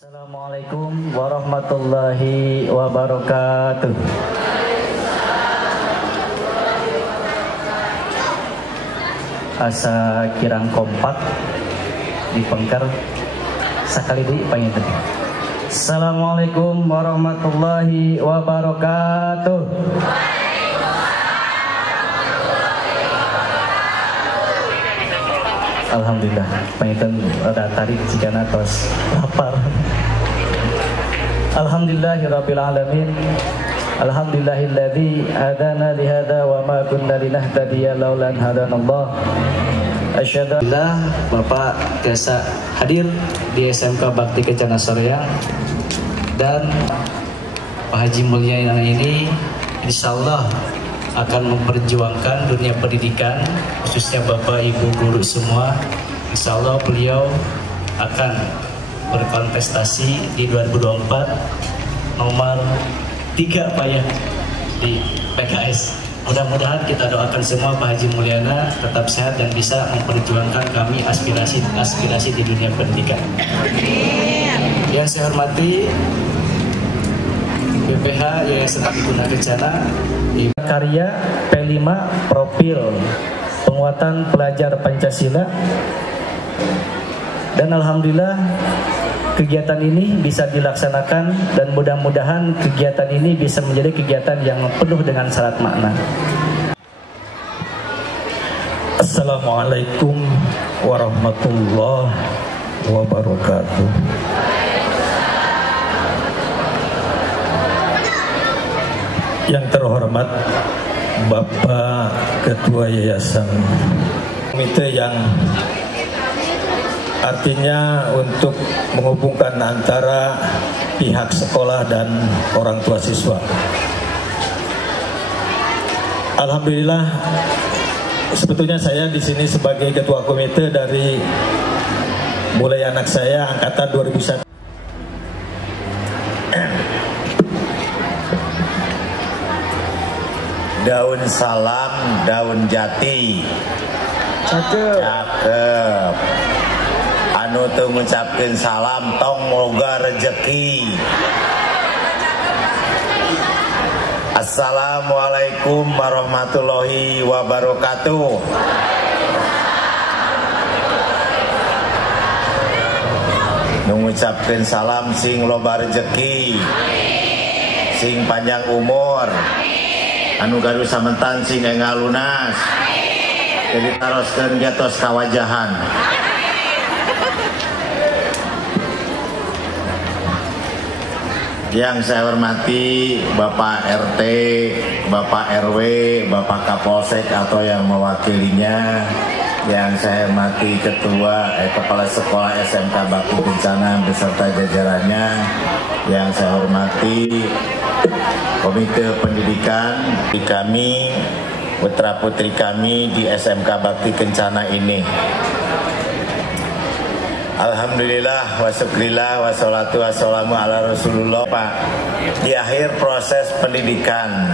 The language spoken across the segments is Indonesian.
Assalamualaikum warahmatullahi wabarakatuh. Asa kirang kompak dipengker sakali deui panginten. Assalamualaikum warahmatullahi wabarakatuh. Alhamdulillah, panginten rada tarik jigana tos lapar. Alhamdulillahirabbil alamin. Alhamdulillahilladzi hadana li hadza wa ma kunna linahtadiya laula an hadanallah. Asyhadu an Bapak biasa hadir di SMK Bakti Kencana Soreang dan Pak Haji Mulyana ini insyaallah akan memperjuangkan dunia pendidikan, khususnya Bapak Ibu guru semua. Insya Allah beliau akan berkontestasi di 2024 nomor 3 Pak ya, di PKS. Mudah-mudahan kita doakan semua Pak Haji Mulyana tetap sehat dan bisa memperjuangkan kami aspirasi di dunia pendidikan. Yang saya hormati BPH Yayasan Guna Kencana, karya P5 Profil Penguatan Pelajar Pancasila, dan alhamdulillah kegiatan ini bisa dilaksanakan dan mudah-mudahan kegiatan ini bisa menjadi kegiatan yang penuh dengan syarat makna. Assalamualaikum warahmatullahi wabarakatuh. Yang terhormat Bapak Ketua Yayasan, komite yang artinya untuk menghubungkan antara pihak sekolah dan orang tua siswa. Alhamdulillah, sebetulnya saya di sini sebagai ketua komite dari mulai anak saya angkatan 2001. Daun salam, daun jati. Cakep. Anu teu ngucapkeun salam tong moga rezeki. Assalamualaikum warahmatullahi wabarakatuh. Nu ngucapkeun salam sing loba rezeki, sing panjang umur, anu gaduh samentan sing enggal lunas, jadi taroskeun gatos kawajahan. Yang saya hormati Bapak RT, Bapak RW, Bapak Kapolsek atau yang mewakilinya, yang saya hormati Kepala Sekolah SMK Bakti Kencana beserta jajarannya, yang saya hormati Komite Pendidikan di kami, putra putri kami di SMK Bakti Kencana ini. Alhamdulillah wa syukrillah wa salatu wassalamu ala Rasulullah. Pak, di akhir proses pendidikan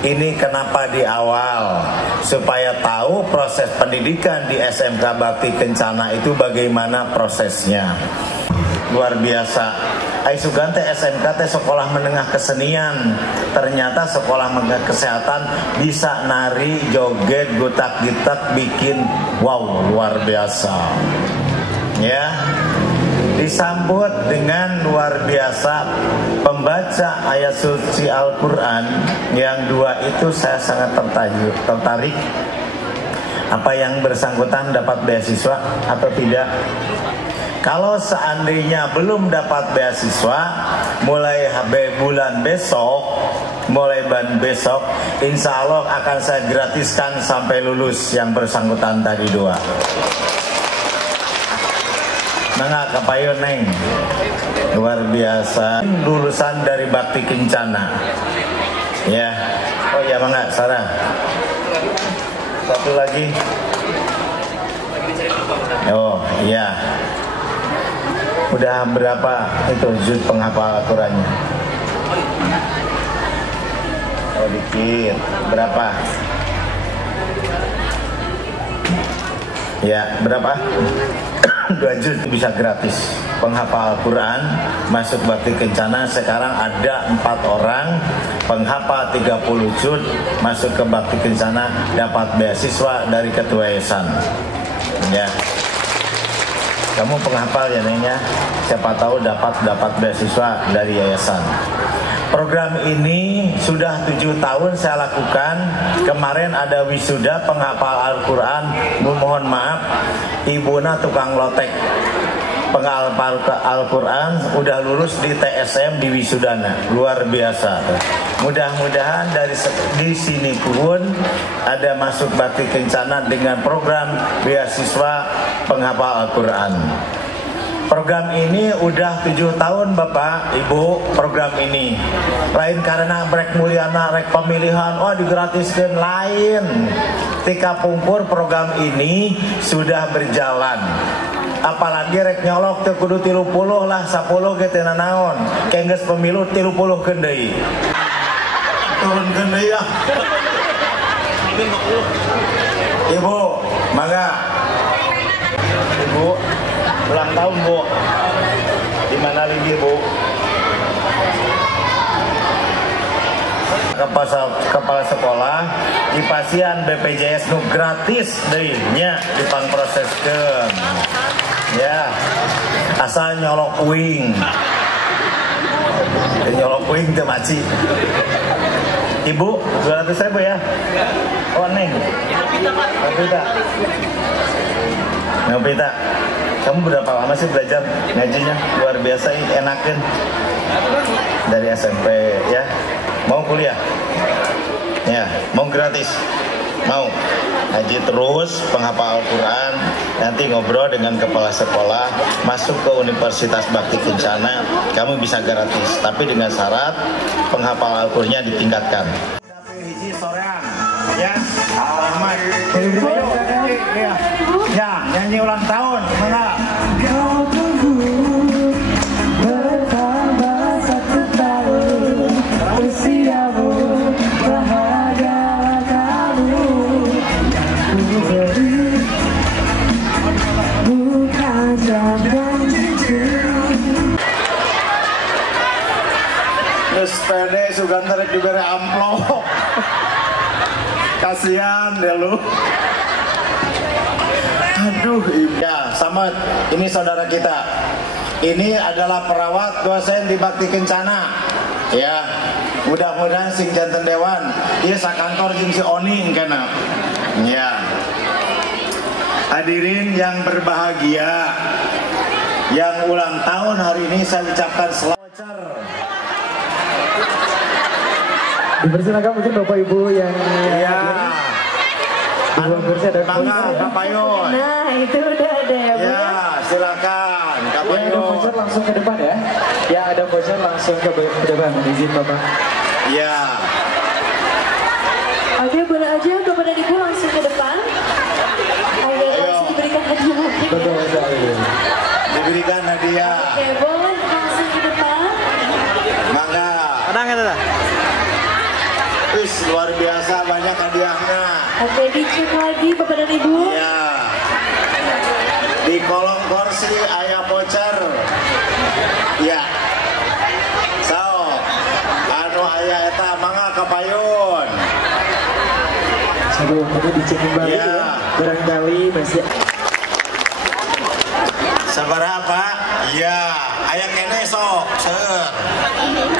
ini kenapa di awal, supaya tahu proses pendidikan di SMK Bakti Kencana itu bagaimana prosesnya. Luar biasa. Ai Sugante SMK teh sekolah menengah kesenian, ternyata sekolah menengah kesehatan bisa nari, joget, gutak-gitak, bikin wow, luar biasa. Ya, disambut dengan luar biasa pembaca ayat suci Al-Quran. Yang dua itu saya sangat tertarik. Apa yang bersangkutan dapat beasiswa atau tidak? Kalau seandainya belum dapat beasiswa, mulai bulan besok, insya Allah akan saya gratiskan sampai lulus yang bersangkutan tadi dua. Nengak kepayon neng, luar biasa, lulusan dari Bakti Kencana. Ya, oh ya mangga Sarah. Satu lagi. Oh iya. Udah berapa itu juz penghafal Al-Qurannya? Oh dikit. Berapa? Ya berapa? 2 juz bisa gratis. penghafal Al-Quran masuk bakti kencana. Sekarang ada 4 orang penghafal 30 juz masuk ke bakti kencana, dapat beasiswa dari ketua yayasan. Ya, kamu penghafal ya Neng ya, siapa tahu dapat beasiswa dari yayasan. Program ini sudah 7 tahun saya lakukan. Kemarin ada wisuda penghafal Al-Quran. Mohon maaf, ibuna tukang lotek penghafal Al-Quran udah lulus di TSM di wisudana. Luar biasa. Mudah-mudahan di sini pun ada masuk bakti kencana dengan program beasiswa penghafal Al-Quran. Program ini udah 7 tahun Bapak Ibu. Program ini lain karena rek muliana rek pemilihan digratiskan, lain tika pungkur. Program ini sudah berjalan, apalagi rek nyolok teu kudu 30 lah 10 ge teu nanaon, kenggeus pemilu 30 deui. Turunkeun deui ya Ibu, mangga Ibu ulang tahun Bu. Di mana lagi Bu? Kepala sekolah di pasien BPJS nu gratis deui nya dipangproseskeun. Ya. Asal nyolok uing. Nyolok uing teu maci. Ibu 200.000 ya? Oh Neng. Ngopita. Kamu berapa lama sih belajar ngajinya? Luar biasa, enakin. Dari SMP ya. Mau kuliah? Ya, mau gratis? Mau? Ngaji terus, penghafal Al-Quran, nanti ngobrol dengan kepala sekolah, masuk ke Universitas Bakti Kencana, kamu bisa gratis. Tapi dengan syarat penghafal Al-Qurannya ditingkatkan. Ya, alamat. Ya, nyanyi ulang tahun, mana? Sepede sugan tarik diberi amplop. Kasihan deh lu. Aduh, ya sama ini saudara kita. Ini adalah perawat dosen di Bakti Kencana. Ya, mudah-mudahan sing janten dewan dia sakantor jeung si Oning kana. Ya. Hadirin yang berbahagia, yang ulang tahun hari ini saya ucapkan selamat. Dipersilakan mungkin Bapak Ibu yang ada Kapayon. Nah itu udah ada ya Bu ya? Silakan Kapayon. Ada voucher langsung ke depan ya. Ya ada voucher langsung ke depan. Izin Bapak. Ya. Oke, boleh aja Bapak dan Ibu langsung ke depan. Ayo langsung diberikan hadiah. Betul sekali. Diberikan hadiah. Oke, boleh langsung ke depan. Mangga. Tenang. Wis luar biasa banyak hadiahnya. Oke, dicek lagi Bapak dan Ibu. Ya. Di kolong kursi aya voucher. Ya. So, anu aya eta mangga Kapayun. Sebelum itu dicek kembali ya. Barangkali masih. Seberapa? Ya, aya kene sok, seueur.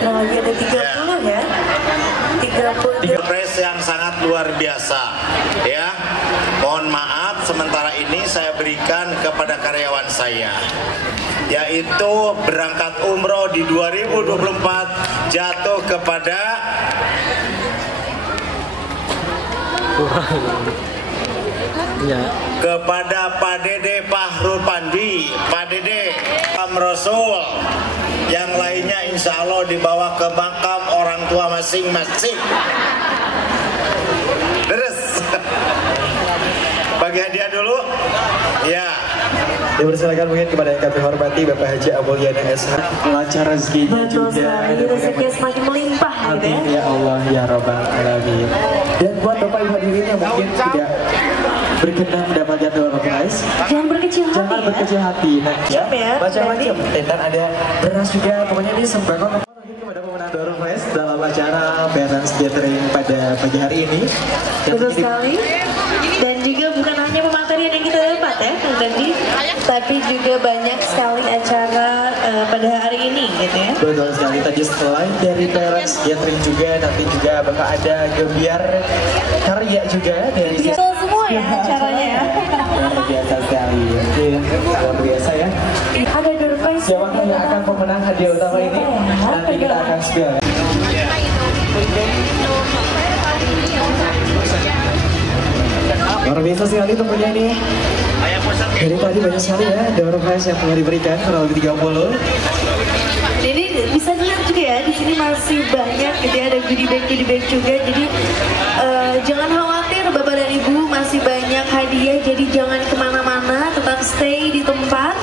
Kalau lagi ada 30 ya. 30. Pres yang sangat luar biasa. Ya. Mohon maaf sementara ini saya berikan kepada karyawan saya, yaitu berangkat umroh di 2024 jatuh kepada kepada Pak Dede Fahrul Pandwi, Pak Dede Rasul. Yang lainnya insya Allah dibawa ke makam orang tua masing-masing. Terus bagi hadiah dulu. Ya. Dipersilakan mungkin kepada yang kami hormati Bapak Haji Amulyana SH. Lancar rezekinya Betul juga. sekali, rezeki semakin melimpah gitu ya. Ya Allah ya Rabbal Alamin. Dan buat Bapak Ibu hadirin yang mungkin tidak berkenan mendapatkan door prize, Jangan berkecil hati jangan berkecil hati. Nah, ya. macam-macam. Dan ada beras juga, pokoknya ini sembako kepada pemenang door prize dalam acara Parents Gathering pada pagi hari ini. Betul sekali. Dan juga bukan hanya pematerian yang kita dapat ya, Kang Dandi, tapi juga banyak sekali acara pada hari ini gitu ya. Betul sekali, tadi selain dari Parents Gathering juga, nanti juga bakal ada gebiar karya juga dari Betul semua ya acaranya ya. luar biasa sekali. Luar biasa ya. Ada door prize. Siapa yang akan pemenang hadiah utama ini? Nanti kita akan spill. Luar biasa sekali tentunya ini. Jadi tadi banyak sekali ya door prize yang telah diberikan, kurang lebih 30. Jadi bisa dilihat juga ya, di sini masih banyak gitu ya, ada goodie bag juga. Jadi jangan khawatir Bapak dan Ibu, masih banyak hadiah. Jadi jangan kemana-mana, tetap stay di tempat.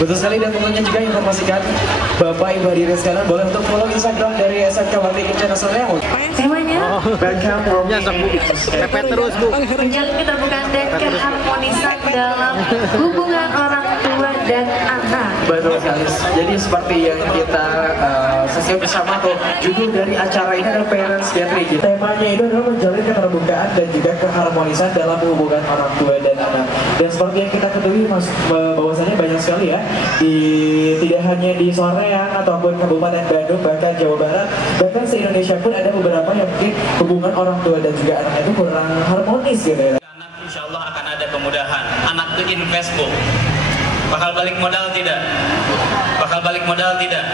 Betul sekali, dan tentunya juga informasikan Bapak Ibu hadirin sekalian boleh untuk follow Instagram dari SMK Bakti Kencana Soreang. Temanya Welcome from terus Bu, menjalin keterbukaan dan keharmonisan dalam hubungan orang tua dan anak. Betul sekali. Jadi seperti yang kita sesuai bersama tuh, judul dari acara ini adalah Parents Gathering. Temanya itu adalah menjalin keterbukaan dan juga keharmonisan dalam hubungan orang tua dan anak. Dan seperti yang kita ketahui mas, bahwasanya banyak sekali ya, tidak hanya di Soreang ataupun Kabupaten Bandung, bahkan Jawa Barat, bahkan se-Indonesia pun ada beberapa yang mungkin hubungan orang tua dan juga anak itu kurang harmonis gitu ya. Anak insya Allah akan ada kemudahan. Anak itu invest Bu. Bakal balik modal tidak? Bakal balik modal tidak?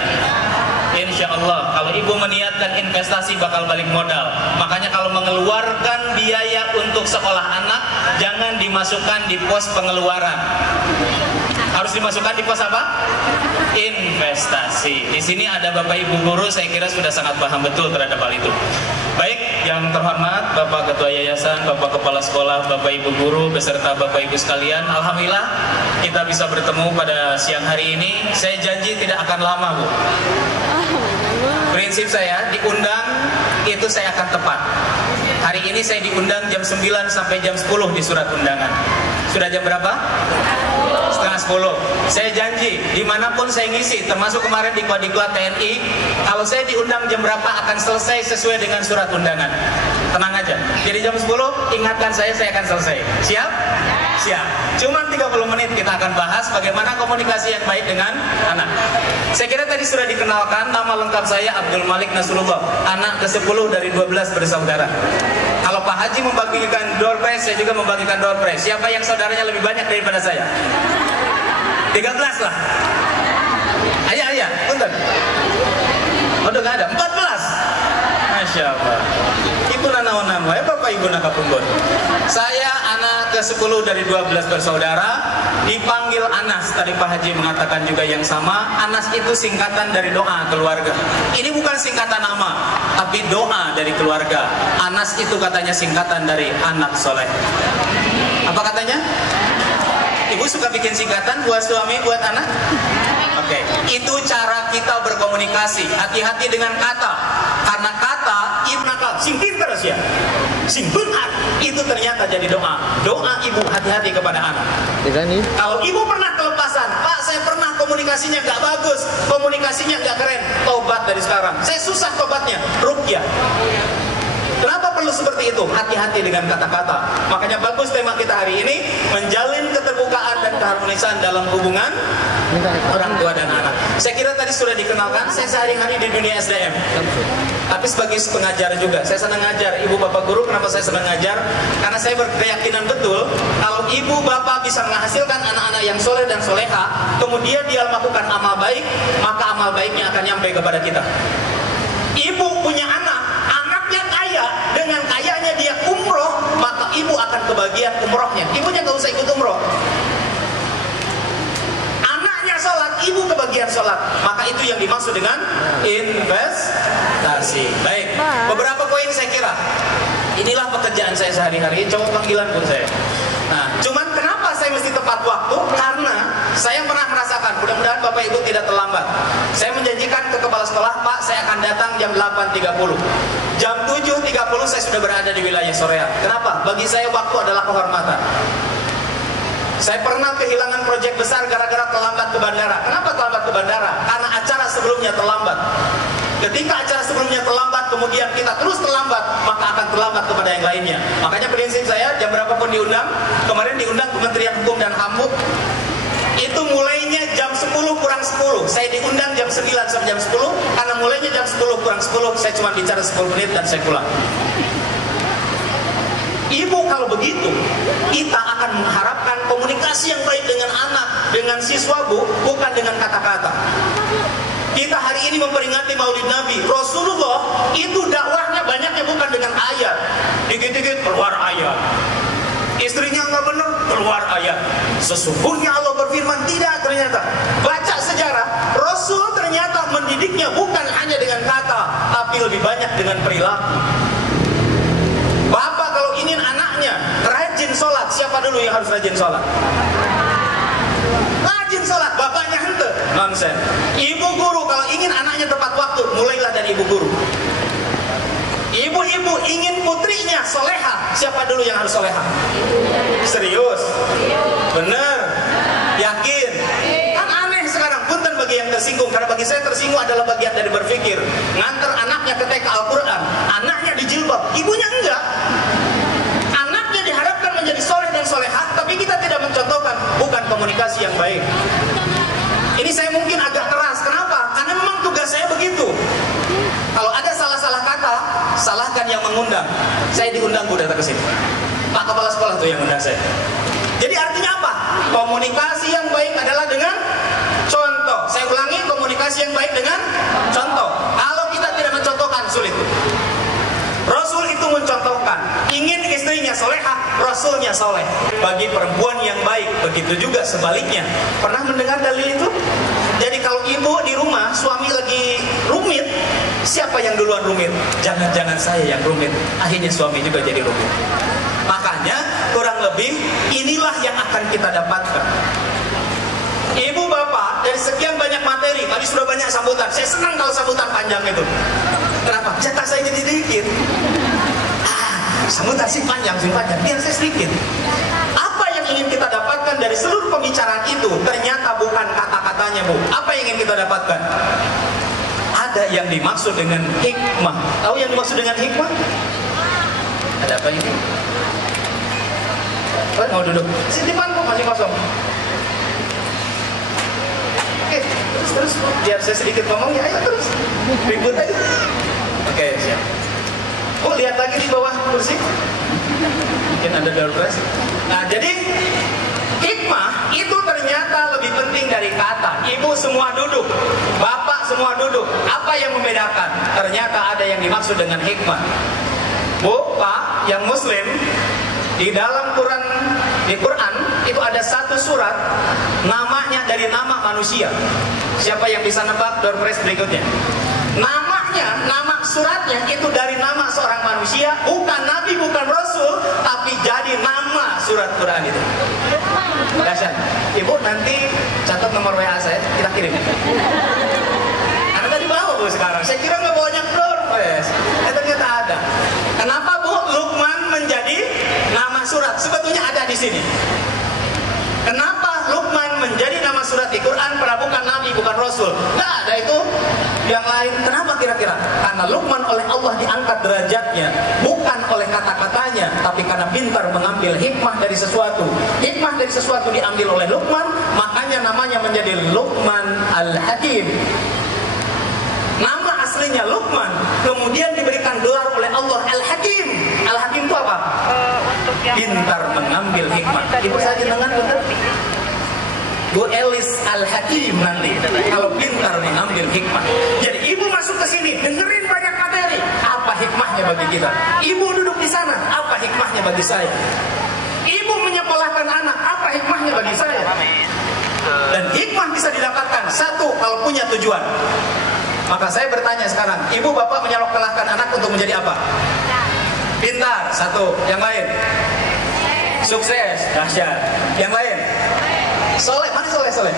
Insya Allah kalau ibu meniatkan investasi bakal balik modal. Makanya kalau mengeluarkan biaya untuk sekolah anak, jangan dimasukkan di pos pengeluaran. Harus dimasukkan di pos apa? Investasi. Di sini ada Bapak Ibu guru, saya kira sudah sangat paham betul terhadap hal itu. Baik, yang terhormat Bapak Ketua Yayasan, Bapak Kepala Sekolah, Bapak Ibu guru, beserta Bapak Ibu sekalian, alhamdulillah kita bisa bertemu pada siang hari ini. Saya janji tidak akan lama, Bu. Prinsip saya, diundang itu saya akan tepat. Hari ini saya diundang jam 9 sampai jam 10 di surat undangan. Sudah jam berapa? Setengah 10. Saya janji, dimanapun saya ngisi, termasuk kemarin di Kodiklat TNI, kalau saya diundang jam berapa akan selesai sesuai dengan surat undangan. Tenang aja. Jadi jam 10, ingatkan saya akan selesai. Siap? Siap. Cuma 30 menit kita akan bahas bagaimana komunikasi yang baik dengan anak. Saya kira tadi sudah dikenalkan, nama lengkap saya Abdul Malik Nasrullah, anak ke-10 dari 12 bersaudara. Kalau Pak Haji membagikan door prize, saya juga membagikan door prize. Siapa yang saudaranya lebih banyak daripada saya? 13 lah. Ayah, punten. Oh, udah nggak ada. 14. Masya Allah. Ibu nanawan ya Bapak Ibu nakapunggul. Saya anak ke-10 dari 12 bersaudara, dipanggil Anas. Tadi Pak Haji mengatakan juga yang sama. Anas itu singkatan dari doa keluarga. Ini bukan singkatan nama, tapi doa dari keluarga. Anas itu katanya singkatan dari anak soleh. Apa katanya? Ibu suka bikin singkatan buat suami, buat anak? Oke, itu cara kita berkomunikasi. Hati-hati dengan kata, karena kata ibu nakal, sing pinter ya, sing benar, itu ternyata jadi doa. Doa ibu hati-hati kepada anak. Kalau ibu pernah kelepasan, Pak, saya pernah komunikasinya nggak bagus, komunikasinya nggak keren, tobat dari sekarang. Saya susah tobatnya, ruqyah. Kenapa perlu seperti itu? Hati-hati dengan kata-kata. Makanya bagus tema kita hari ini, menjalin keterbukaan dan keharmonisan dalam hubungan orang tua dan anak. Saya kira tadi sudah dikenalkan, saya sehari-hari di dunia SDM. Tapi sebagai pengajar juga, saya senang ngajar. Ibu bapak guru, kenapa saya senang ngajar? Karena saya berkeyakinan betul, kalau ibu bapak bisa menghasilkan anak-anak yang soleh dan soleha, kemudian dia melakukan amal baik, maka amal baiknya akan nyampe kepada kita. Ibu punya anak yang kaya, dengan kayanya dia umroh, maka ibu akan kebagian umrohnya. Ibunya gak usah ikut umroh. Anaknya sholat, ibu kebagian sholat. Maka itu yang dimaksud dengan investasi. Baik, beberapa poin saya kira. Inilah pekerjaan saya sehari-hari, cowok panggilan pun saya. Nah, cuman kenapa saya mesti tepat waktu? Karena Saya pernah merasakan, mudah-mudahan Bapak Ibu tidak terlambat. Saya menjanjikan ke kepala sekolah, Pak, saya akan datang jam 8.30. Jam 7.30 saya sudah berada di wilayah Soreang. Kenapa? Bagi saya waktu adalah kehormatan. Saya pernah kehilangan proyek besar gara-gara terlambat ke bandara. Kenapa terlambat ke bandara? Karena acara sebelumnya terlambat. Ketika acara sebelumnya terlambat, kemudian kita terus terlambat, maka akan terlambat kepada yang lainnya. Makanya prinsip saya, jam berapapun diundang, kemarin diundang Kementerian Hukum dan HAM, itu mulainya jam 10 kurang 10. Saya diundang jam 9 sampai jam 10, karena mulainya jam 10 kurang 10, saya cuma bicara 10 menit dan saya pulang. Ibu kalau begitu, kita akan mengharapkan komunikasi yang baik dengan anak, dengan siswa, Bu, bukan dengan kata-kata. Kita hari ini memperingati Maulid Nabi. Rasulullah itu dakwahnya banyaknya bukan dengan ayat. Dikit-dikit keluar ayat. Istrinya nggak benar, keluar ayat. Sesungguhnya Allah berfirman, tidak ternyata. Baca sejarah, Rasul ternyata mendidiknya bukan hanya dengan kata, tapi lebih banyak dengan perilaku. Bapak kalau ingin anaknya rajin sholat, siapa dulu yang harus rajin sholat? Rajin sholat, bapaknya hente, nonsen. Ibu guru kalau ingin anaknya tepat waktu, mulailah dari ibu guru. Ibu-ibu ingin putrinya soleha, siapa dulu yang harus soleha? Serius? Bener? Yakin? Kan aneh sekarang, punten bagi yang tersinggung, karena bagi saya tersinggung adalah bagian dari berpikir. Nganter anaknya ke TK Al-Quran, anaknya dijilbab, ibunya enggak. Anaknya diharapkan menjadi soleh dan soleha, tapi kita tidak mencontohkan, bukan komunikasi yang baik. Ini saya mungkin agak keras, kenapa? Karena memang tugas saya begitu. Kalau ada salah-salah kata, salahkan yang mengundang. Saya diundang, Bu, datang ke sini. Pak Kepala Sekolah tuh yang undang saya. Jadi artinya apa? Komunikasi yang baik adalah dengan contoh. Saya ulangi, komunikasi yang baik dengan contoh. Kalau kita tidak mencontohkan, sulit. Rasul itu mencontohkan, ingin istrinya soleha, Rasulnya soleh. Bagi perempuan yang baik, begitu juga sebaliknya. Pernah mendengar dalil itu? Jadi kalau ibu di rumah, suami lagi rumit, siapa yang duluan rumit? Jangan-jangan saya yang rumit. Akhirnya suami juga jadi rumit. Makanya kurang lebih inilah yang akan kita dapatkan. Ibu bapak dari sekian banyak materi, tadi sudah banyak sambutan. Saya senang kalau sambutan panjang itu. Kenapa? Jatah saya jadi sedikit. Sambutan sih panjang, biar saya sedikit. Apa yang ingin kita dapatkan dari seluruh pembicaraan itu? Ternyata bukan kata-katanya, Bu. Apa yang ingin kita dapatkan? Ada yang dimaksud dengan hikmah. Tahu yang dimaksud dengan hikmah? Ada apa ini? Mau duduk? Sini depan kok masih kosong. Oke, terus biar saya sedikit ngomong ya, ayo terus. Ribut aja. Oke, siap. Oh, lihat lagi di bawah kursi. Mungkin ada door prize. Nah, jadi hikmah itu ternyata lebih penting dari kata. Ibu semua duduk, bapak semua duduk. Apa yang membedakan? Ternyata ada yang dimaksud dengan hikmah. Bu, Pak, yang Muslim, di dalam Quran itu ada satu surat namanya dari nama manusia. Siapa yang bisa nebak door prize berikutnya? Nama suratnya itu dari nama seorang manusia, bukan nabi, bukan rasul, tapi jadi nama surat Quran itu. Dahsyat. Ibu nanti catat nomor WA saya, kita kirim. Karena tadi bawa, Bu, sekarang. Saya kira nggak banyak door prize. Ternyata ada. Kenapa, Bu, Luqman menjadi nama surat? Sebetulnya ada di sini. Kenapa Luqman menjadi nama surat di Quran, padahal bukan nabi, bukan rasul? Nggak ada itu. Yang lain, kenapa kira-kira? Karena Luqman oleh Allah diangkat derajatnya, bukan oleh kata-katanya, tapi karena pintar mengambil hikmah dari sesuatu. Hikmah dari sesuatu diambil oleh Luqman, makanya namanya menjadi Luqman Al-Hakim. Nama aslinya Luqman, kemudian diberikan gelar oleh Allah Al-Hakim. Al-Hakim itu apa? Pintar mengambil hikmah. Ibu saja dengan betul. Bu Elis Al-Hakim nanti kalau pintar mengambil hikmah. Jadi ibu masuk ke sini, dengerin banyak materi. Apa hikmahnya bagi kita? Ibu duduk di sana, apa hikmahnya bagi saya? Ibu menyekolahkan anak, apa hikmahnya bagi saya? Dan hikmah bisa didapatkan satu kalau punya tujuan. Maka saya bertanya sekarang, ibu bapak menyekolahkan anak untuk menjadi apa? Pintar, satu. Yang lain? Sukses, dahsyat. Yang lain? Soleh, mana soleh?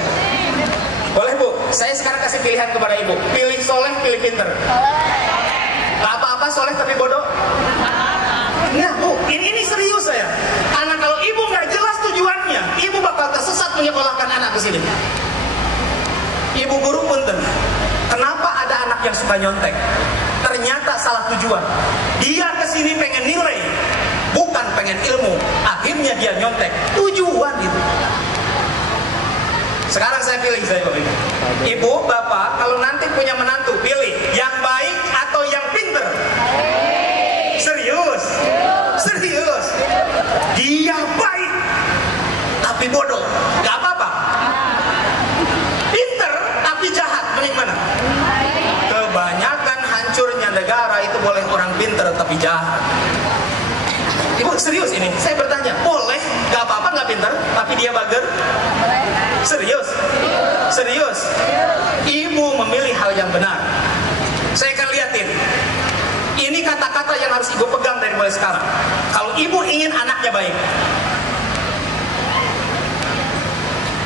Boleh Bu, saya sekarang kasih pilihan kepada ibu. Pilih soleh, pilih pinter. Gak apa-apa soleh tapi bodoh. Nah Bu, ini serius saya. Karena kalau ibu nggak jelas tujuannya, ibu bakal tersesat menyekolahkan anak ke sini. Ibu guru punten, kenapa ada anak yang suka nyontek? Ternyata salah tujuan. Dia ke sini pengen nilai, bukan pengen ilmu. Akhirnya dia nyontek. Tujuan itu. Sekarang saya pilih, ibu, bapak, kalau nanti punya menantu, pilih yang baik atau yang pinter? Serius? Serius? Dia baik, tapi bodoh, gak apa-apa. Pinter, tapi jahat, mending mana? Kebanyakan hancurnya negara itu boleh orang pinter tapi jahat. Ibu serius ini, saya bertanya, boleh gak apa-apa gak pinter, tapi dia bager? Serius? Serius? Ibu memilih hal yang benar. Saya akan liatin. Ini kata-kata yang harus ibu pegang dari mulai sekarang. Kalau ibu ingin anaknya baik,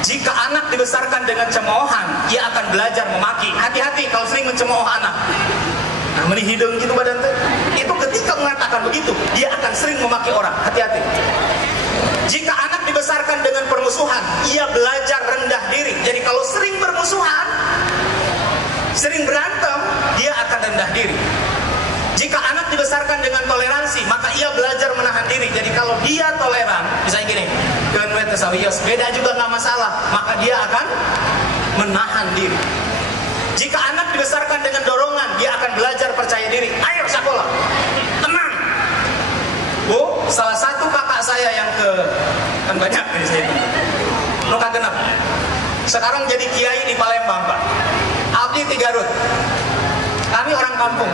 jika anak dibesarkan dengan cemoohan, ia akan belajar memaki. Hati-hati kalau sering mencemooh anak. Nah, meni hidung gitu badan tuh. Itu ketika mengatakan begitu, dia akan sering memaki orang. Hati-hati. Jika anak dibesarkan dengan permusuhan, ia belajar rendah diri. Jadi kalau sering bermusuhan, sering berantem, dia akan rendah diri. Jika anak dibesarkan dengan toleransi, maka ia belajar menahan diri. Jadi kalau dia toleran, misalnya gini, beda juga nggak masalah, maka dia akan menahan diri. Jika anak dibesarkan dengan dorongan, dia akan belajar percaya diri. Ayo sekolah, tenang. Bu, salah satu kakak saya yang kan banyak dari saya. Luka genap. Sekarang jadi kiai di Palembang, Pak. Abdi di Garut. Kami orang kampung.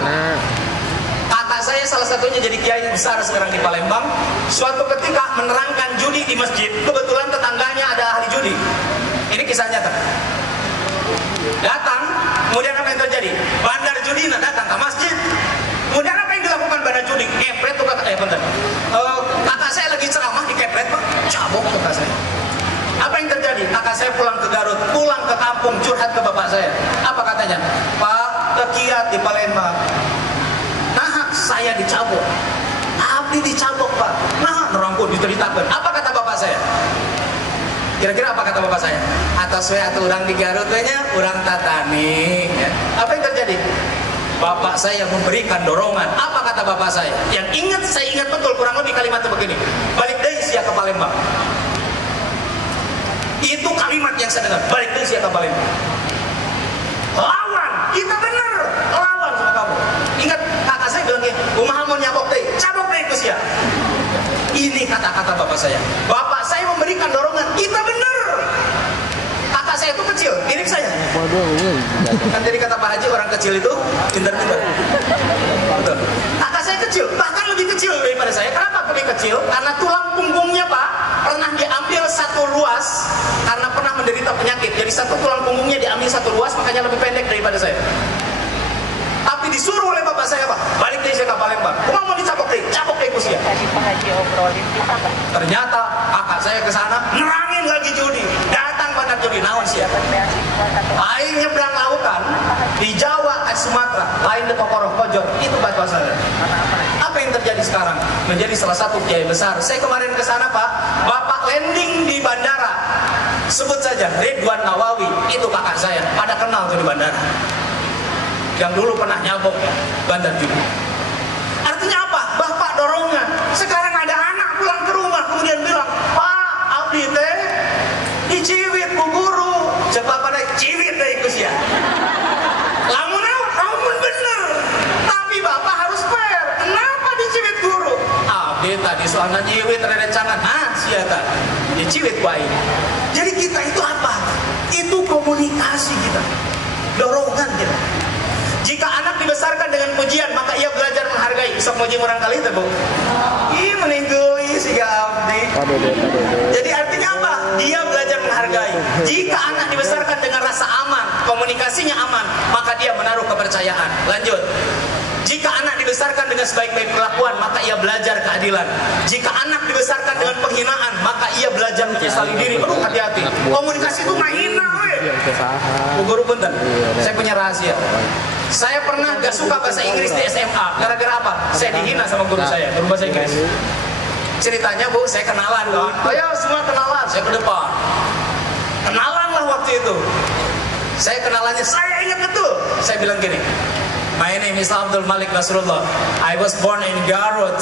Kakak saya salah satunya jadi kiai besar sekarang di Palembang. Suatu ketika menerangkan judi di masjid. Kebetulan tetangganya ada ahli judi. Ini kisah nyata. Datang, kemudian apa yang terjadi? Bandar judi datang ke masjid. Kemudian apa yang dilakukan bandar judi? Kepret tuh kakak, kakak saya lagi ceramah di kepret, Pak. Cabok kakak saya. Apa yang terjadi? Kakak saya pulang ke Garut, pulang ke kampung, curhat ke bapak saya. Apa katanya? Pak, kekiat di Palembang. Nah, saya dicabok. Abdi dicabok, Pak. Nah, nerangkut diceritakan. Apa kata bapak saya? Kira-kira apa kata bapak saya? Atas saya atau orang di Garut nya, orang tatani. Ya. Apa yang terjadi? Bapak saya memberikan dorongan. Apa kata bapak saya? Yang ingat, saya ingat betul kurang lebih kalimatnya begini. Balik deh sia ke Palembang. Itu kalimat yang saya dengar. Balik deh sia ke Palembang. Lawan, kita bener. Lawan sama kamu. Ingat kakak saya bilang gini, kumaha mau nyabok deh, cabok deh itu sia. Ini kata-kata bapak saya. Bapak saya memberikan dorongan. Kita bener. Kakak saya itu kecil, mirip saya. Kan jadi kata Pak Haji, orang kecil itu pintar-pintar. Betul. Kakak saya kecil, bahkan lebih kecil daripada saya. Kenapa lebih kecil? Karena tulang punggungnya, Pak, pernah diambil satu ruas karena pernah menderita penyakit. Jadi satu tulang punggungnya diambil satu ruas, makanya lebih pendek daripada saya. Tapi disuruh oleh bapak saya, Pak, balik deh saya ke Palembang. Kamu mau dicapok deh, capok deh usia. Ternyata kakak saya ke sana nerangin lagi judi. Datang bandar judi, naon sih? Lain nyebrang lautan di Jawa, Sumatera, lain di Kokoroh, Kojor, itu batu asal. Apa yang terjadi sekarang? Menjadi salah satu kiai besar. Saya kemarin ke sana, Pak, bapak landing di bandara. Sebut saja Ridwan Nawawi, itu kakak saya. Pada kenal tuh di bandara. Yang dulu pernah nyabok bandar judi. Artinya apa? Bapak dorongan. Sekarang ada anak pulang ke rumah kemudian bilang, Pak, abdi teh diciwit bu guru. Coba pada ciwit deh ikut ya. Lamun bener. Tapi bapak harus fair. Kenapa diciwit guru? Abdi tadi soalnya ciwit rerencangan. Siapa? Diciwit baik. Jadi kita itu apa? Itu komunikasi kita. Dorongan kita. Jika anak dibesarkan dengan pujian, maka ia belajar menghargai. Bisa muji orang kali itu, Bu? Ih, meninggali si abdi. Jadi artinya apa? Dia belajar menghargai. Jika anak dibesarkan dengan rasa aman, komunikasinya aman, maka dia menaruh kepercayaan. Lanjut. Jika anak dibesarkan dengan sebaik-baik perlakuan, maka ia belajar keadilan. Jika anak dibesarkan dengan penghinaan, maka ia belajar menyesali diri. Perlu hati-hati. Komunikasi itu mahina, weh. Bu Guru punten, saya punya rahasia. Saya pernah gak suka bahasa Inggris di SMA. Gara-gara apa? Saya dihina sama guru saya, guru bahasa Inggris. Ceritanya Bu, saya kenalan kan. Ayo semua kenalan, saya ke depan. Kenalan lah waktu itu. Saya kenalannya, saya ingat betul. Saya bilang gini, my name is Abdul Malik Nasrullah. I was born in Garut.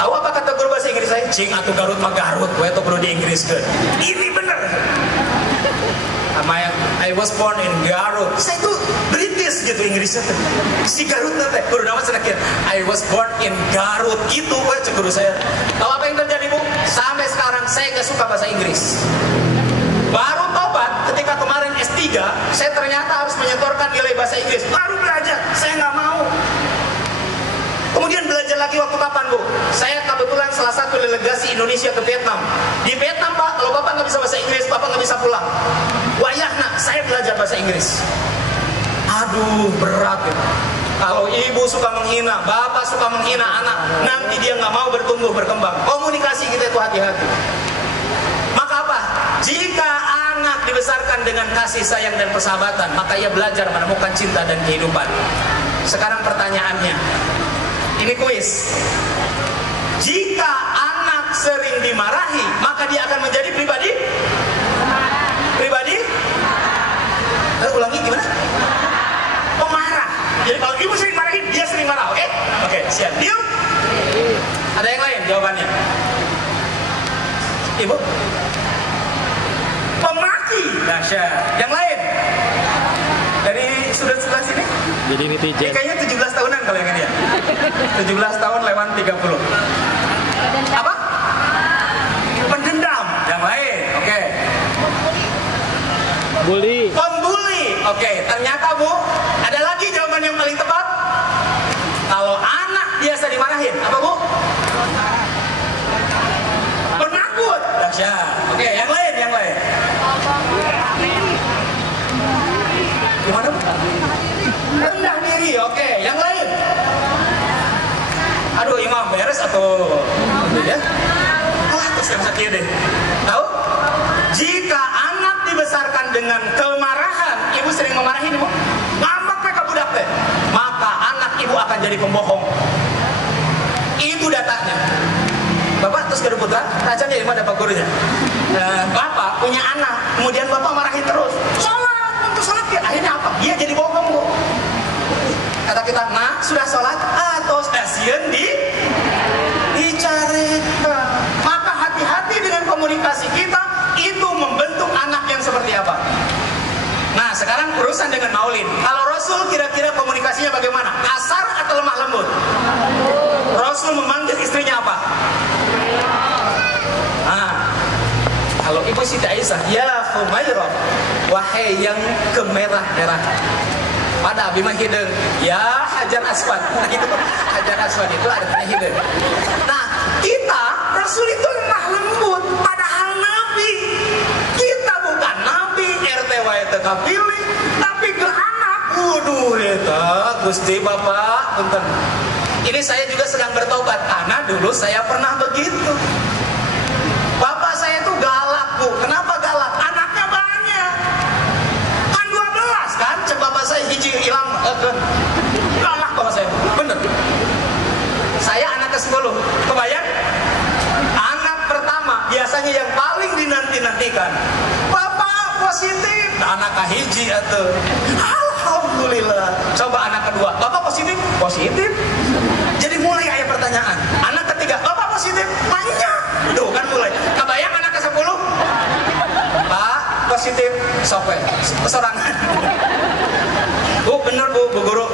Tahu apa kata guru bahasa Inggris saya? Cing atau Garut mah Garut, gue tuh perlu di Inggris ke. Ini bener. I was born in Garut. Saya tuh British gitu Inggrisnya tuh. Si Garut nanti. Guru nama sedikit. I was born in Garut. Gitu, cek guru saya. Tahu apa yang terjadi Bu? Sampai sekarang saya gak suka bahasa Inggris. Baru tobat ketika kemarin S3, saya ternyata harus menyetorkan nilai bahasa Inggris. Baru belajar, saya nggak mau. Kemudian belajar lagi waktu kapan Bu? Saya kebetulan salah satu delegasi Indonesia ke Vietnam. Di Vietnam Pak, kalau Bapak nggak bisa bahasa Inggris, Bapak nggak bisa pulang. Wayah nak, saya belajar bahasa Inggris. Aduh, berat ya. Kalau ibu suka menghina, bapak suka menghina anak, nanti dia nggak mau bertumbuh berkembang. Komunikasi kita itu hati-hati. Maka apa? Jika anak dibesarkan dengan kasih sayang dan persahabatan, maka ia belajar menemukan cinta dan kehidupan. Sekarang pertanyaannya, ini kuis. Jika anak sering dimarahi, maka dia akan menjadi pribadi? Pribadi? Ulangi gimana? Pemarah. Jadi kalau ibu sering marahin, dia sering marah, oke? Oke, siap. Deal? Ada yang lain jawabannya? Ibu? Pemaki. Dahsyat. Yang lain? Dari sudut sebelah sini? Jadi netizen. Ini kayaknya 17 tahunan kalau yang ini ya. 17 tahun lewat 30. Apa? Pendendam. Yang lain. Oke. Bully. Pembuli. Oke. Ternyata Bu, ada lagi jawaban yang paling tepat. Kalau anak biasa dimarahin, apa Bu? Penakut. Dahsyat. Oke, yang lain, yang lain. Gimana Bu? Rendah diri. Oke, yang lain. Aduh, imam beres atau ya? Wah, terus yang sakit deh. Tahu? Jika anak dibesarkan dengan kemarahan, ibu sering memarahin ibu, ngambek mereka budak teh, maka anak ibu akan jadi pembohong. Itu datanya. Bapak terus kerebutan, rajanya ibu ada pak gurunya. Bapak punya anak, kemudian bapak marahin terus. Sholat, untuk sholat ya. Akhirnya apa? Dia jadi bohong Bu. Kata kita, nah sudah sholat atau stasiun dicaritakan. Maka hati-hati dengan komunikasi kita, itu membentuk anak yang seperti apa. Nah sekarang urusan dengan maulid. Kalau Rasul kira-kira komunikasinya bagaimana? Kasar atau lemah lembut? Rasul memanggil istrinya apa? Nah, kalau ibu Siti Aisyah, ya Humairah, wahai yang kemerah-merah. Pada Abi mah hidung, ya Hajar Aswad. Nah, itu Hajar Aswad itu artinya hidung. Nah, kita Rasul itu lemah lembut, padahal Nabi. Kita bukan Nabi, RT wae teu kapilih, tapi ke anak. Waduh, eta Gusti Bapak, punten. Ini saya juga sedang bertobat, karena dulu saya pernah begitu. Bapak saya itu galak Bu. Kenapa galak? Anaknya banyak. Kan 12 kan? Cek bapak saya hiji hilang. Galak bapak saya. Bener. Saya anak ke-10. Kebayang? Anak pertama biasanya yang paling dinanti-nantikan. Bapak positif. Nah, anak kahiji atuh. Alhamdulillah. Coba anak kedua. Bapak positif? Positif. Jadi mulai ada pertanyaan. Anak ketiga, Bapak positif? Banyak. Duh kan mulai. Kebayang anak ke-10? Pak, positif. Sope. Kesorangan. Bu, bener Bu Guru.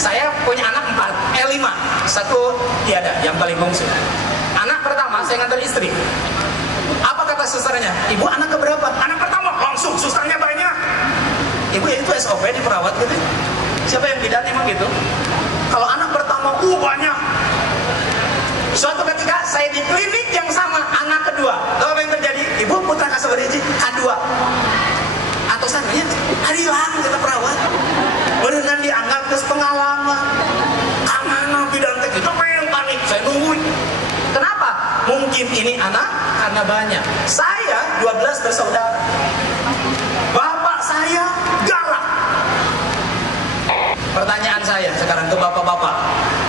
Saya punya anak 4. 5. Satu tiada, yang paling bungsu. Anak pertama, saya ngantar istri. Apa kata susternya? Ibu anak keberapa? Anak pertama. Langsung, susternya banyak. Ibu ya itu SOP di perawat gitu. Siapa yang bidan emang gitu? Kalau anak pertama, banyak. Suatu ketika saya di klinik yang sama, anak kedua. Tahu apa yang terjadi? Ibu putra kasabariji, K2. Atau sananya, harilang kita perawat. Beneran dianggap ke pengalaman. Kamana bidan teh kita pengen panik, saya nungguin. Kenapa? Mungkin ini anak keponakannya banyak. Saya 12 bersaudara. Bapak saya galak. Pertanyaan saya sekarang ke bapak-bapak,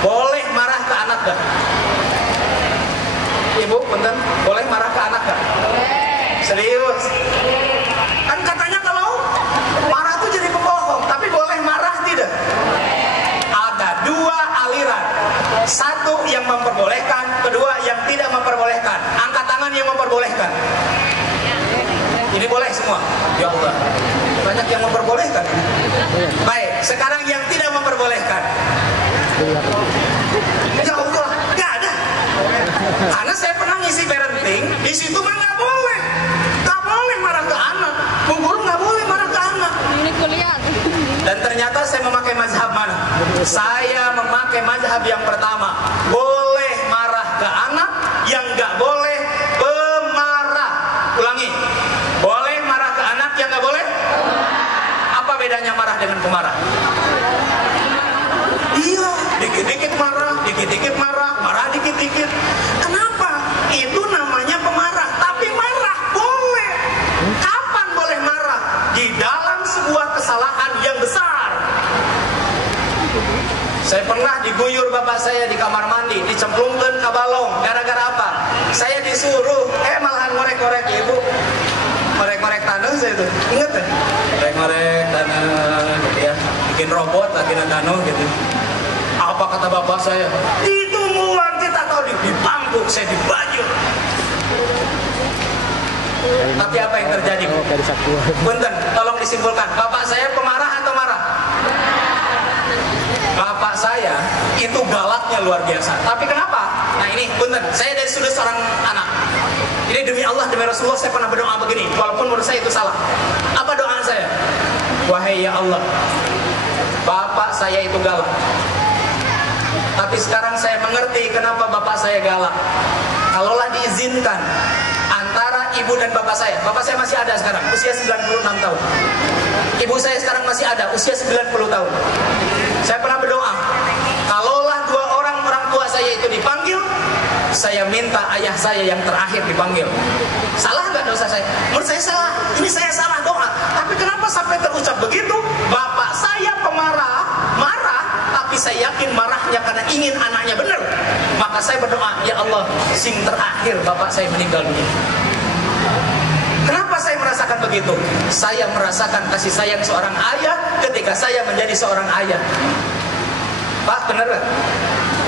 boleh marah ke anak gak? Ibu, punten, boleh marah ke anak gak? Serius? Kan katanya kalau marah tuh jadi pembohong, tapi boleh marah tidak? Ada dua aliran. Satu yang memperbolehkan, kedua yang tidak memperbolehkan. Angkat tangan yang memperbolehkan. Ini boleh semua. Ya Allah, banyak yang memperbolehkan. Baik, sekarang yang tidak memperbolehkan. Ya Allah, nggak ada. Karena saya pernah ngisi parenting, di situ mah nggak boleh marah ke anak. Bu guru nggak boleh marah ke anak. Dan ternyata saya memakai mazhab mana? Saya memakai mazhab yang pertama, boleh marah ke anak, yang nggak boleh pemarah. Ulangi, boleh marah ke anak, yang nggak boleh. Apa bedanya marah dengan pemarah? Iya, dikit-dikit marah, marah dikit-dikit. Kenapa? Itu namanya pemarah. Tapi marah boleh. Kapan boleh marah? Di dalam sebuah kesalahan yang besar. Saya pernah diguyur bapak saya di kamar mandi, dicemplungkan ke balong. Gara-gara apa? Saya disuruh, malahan ngorek-ngorek ibu. Ngorek-ngorek tanah saya itu. Ingat ya? Ngorek-ngorek tanah gitu ya. Bikin robot lagi nano gitu. Apa kata bapak saya? Itu muat kita tahu di pangku, saya dibajur. Tapi apa yang terjadi? Punten, tolong disimpulkan. Bapak saya pemarah atau marah? Bapak saya itu galaknya luar biasa. Tapi kenapa? Nah ini, punten, saya dari sudut seorang anak. Ini demi Allah, demi Rasulullah, saya pernah berdoa begini. Walaupun menurut saya itu salah. Apa doa saya? Wahai ya Allah, bapak saya itu galak. Tapi sekarang saya mengerti kenapa bapak saya galak. Kalaulah diizinkan antara ibu dan bapak saya masih ada sekarang, usia 96 tahun. Ibu saya sekarang masih ada, usia 90 tahun. Saya pernah berdoa, kalaulah dua orang tua saya itu dipanggil, saya minta ayah saya yang terakhir dipanggil. Salah nggak dosa saya? Menurut saya salah. Ini saya salah doa. Tapi kenapa sampai terucap begitu? Bapak saya pemarah, marah, tapi saya yakin marahnya karena ingin anaknya benar. Maka saya berdoa, ya Allah, sing terakhir bapak saya meninggal dunia. Kenapa saya merasakan begitu? Saya merasakan kasih sayang seorang ayah ketika saya menjadi seorang ayah. Pak, benar gak?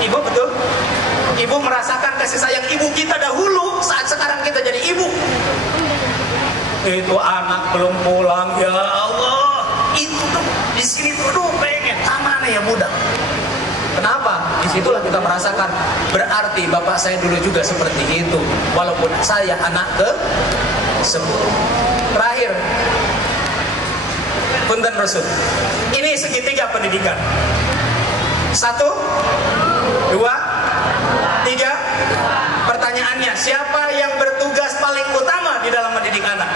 Ibu betul? Ibu merasakan kasih sayang ibu kita dahulu saat sekarang kita jadi ibu. Itu anak belum pulang, ya Allah. Itu tuh di sini tuh pengen mana ya budak. Kenapa? Disitulah kita merasakan berarti bapak saya dulu juga seperti itu. Walaupun saya anak ke-10. Terakhir, punten Rasul. Ini segitiga pendidikan. 1, 2, 3. Pertanyaannya, siapa yang bertugas paling utama di dalam mendidik anak?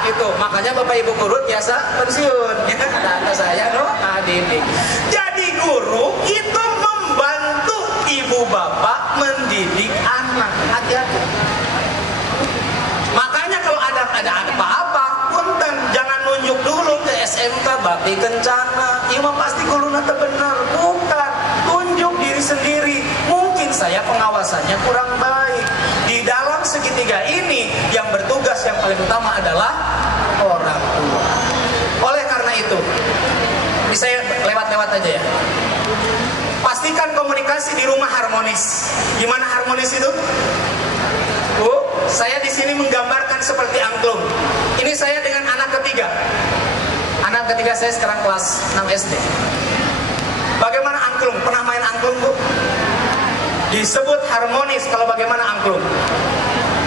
Itu makanya bapak ibu guru biasa pensiun. Kata saya didik. Jadi guru itu membantu ibu bapak mendidik anak. Hati-hati. Makanya kalau ada apa-apa, punten jangan nunjuk dulu ke SMK Bakti Kencana. Iya pasti guru nata benar. Bukan, tunjuk diri sendiri. Mungkin saya pengawasannya kurang baik. Di dalam segitiga ini yang bertugas yang paling utama adalah orang tua. Oleh karena itu, ini saya lewat-lewat aja ya. Pastikan komunikasi di rumah harmonis. Gimana harmonis itu? Bu, saya di sini menggambarkan seperti angklung. Ini saya dengan anak ketiga. Anak ketiga saya sekarang kelas 6 SD. Bagaimana angklung? Pernah main angklung, Bu? Disebut harmonis kalau bagaimana angklung.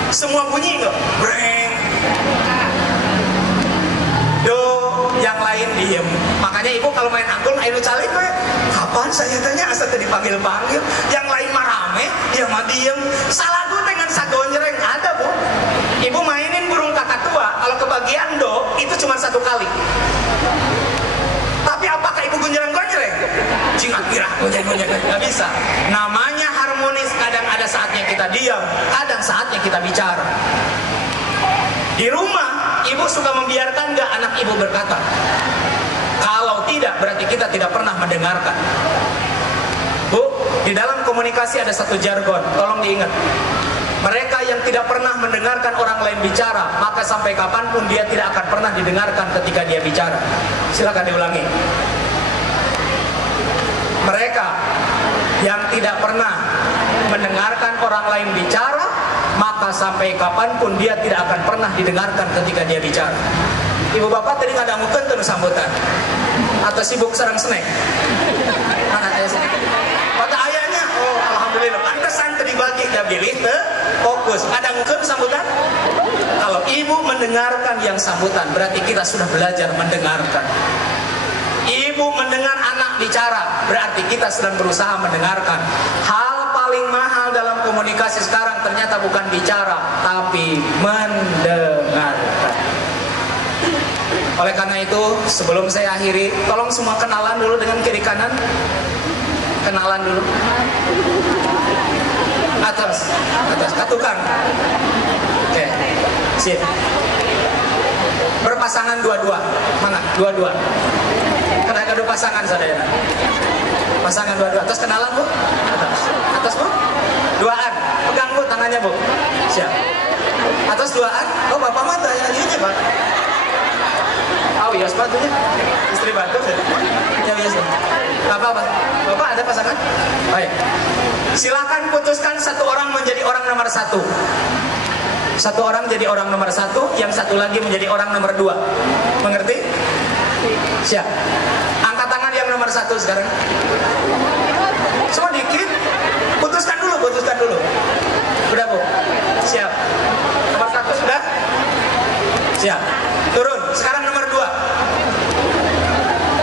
Semua bunyi enggak? Breng. Do, yang lain diem. Makanya ibu kalau main angklung, ayo calik, kapan saya tanya asal tadi panggil-panggil. Yang lain mah rame, dia mah diem. Salah gue dengan sagonjreng ada, Bu. Ibu mainin burung kakak tua, kalau kebagian do, itu cuma 1 kali. Tapi apakah ibu gonjreng-gonjreng? Jingat pirah, gonjreng-gonjreng. Gak bisa. Namanya harmonis, kadang ada saatnya kita diam, kadang saat kita bicara. Di rumah, ibu suka membiarkan nggak anak ibu berkata? Kalau tidak, berarti kita tidak pernah mendengarkan. Bu, di dalam komunikasi ada satu jargon, tolong diingat. Mereka yang tidak pernah mendengarkan orang lain bicara, maka sampai kapanpun dia tidak akan pernah didengarkan ketika dia bicara. Silakan diulangi. Mereka yang tidak pernah mendengarkan orang lain bicara, maka sampai kapanpun dia tidak akan pernah didengarkan ketika dia bicara. Ibu bapak tadi nggak ada nguken tuh sambutan, atau sibuk sarang snack. Mana ayah sih? Pada ayahnya, oh alhamdulillah, pantesan tadi bagi dia pilih fokus. Ada nguken sambutan? Kalau ibu mendengarkan yang sambutan, berarti kita sudah belajar mendengarkan. Ibu mendengar anak bicara, berarti kita sedang berusaha mendengarkan. Hal paling mahal dalam komunikasi sekarang ternyata bukan bicara, tapi mendengarkan. Oleh karena itu, sebelum saya akhiri, tolong semua kenalan dulu dengan kiri kanan. Kenalan dulu. Atas, katukan. Oke, sip. Berpasangan dua-dua. Mana? Dua-dua. Ada pasangan saudara. Pasangan dua-dua. Atas kenalan bu. Atas bu. Duaan. Pegang bu tangannya bu. Siap. Atas duaan. Oh bapak mata ya ini pak. Oh iya sepatunya. Istri bantu ya. Ya biasa. Apa? Bapak ada pasangan? Baik. Silakan putuskan satu orang menjadi orang nomor satu. Satu orang jadi orang nomor satu, yang satu lagi menjadi orang nomor dua. Mengerti? Siap. Angkat tangan yang nomor satu sekarang. Semua dikit. Putuskan dulu. Udah bu? Siap. Nomor satu sudah? Siap. Turun. Sekarang nomor dua.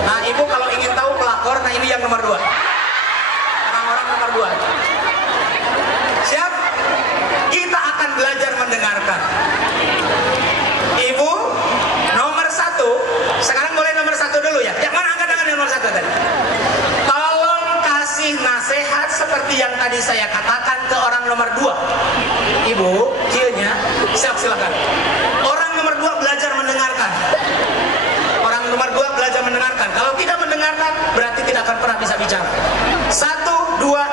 Nah ibu kalau ingin tahu pelakor, nah ini yang nomor dua. Orang-orang nomor dua. Siap? Kita akan belajar mendengarkan. Ibu nomor satu. Sekarang boleh nomor satu dulu ya. Yang mana angkat tangan yang nomor satu tadi? Tolong kasih nasihat seperti yang tadi saya katakan ke orang nomor dua. Ibu, kieunya, siap silakan. Orang nomor dua belajar mendengarkan. Orang nomor dua belajar mendengarkan. Kalau tidak mendengarkan, berarti tidak akan pernah bisa bicara. 1, 2,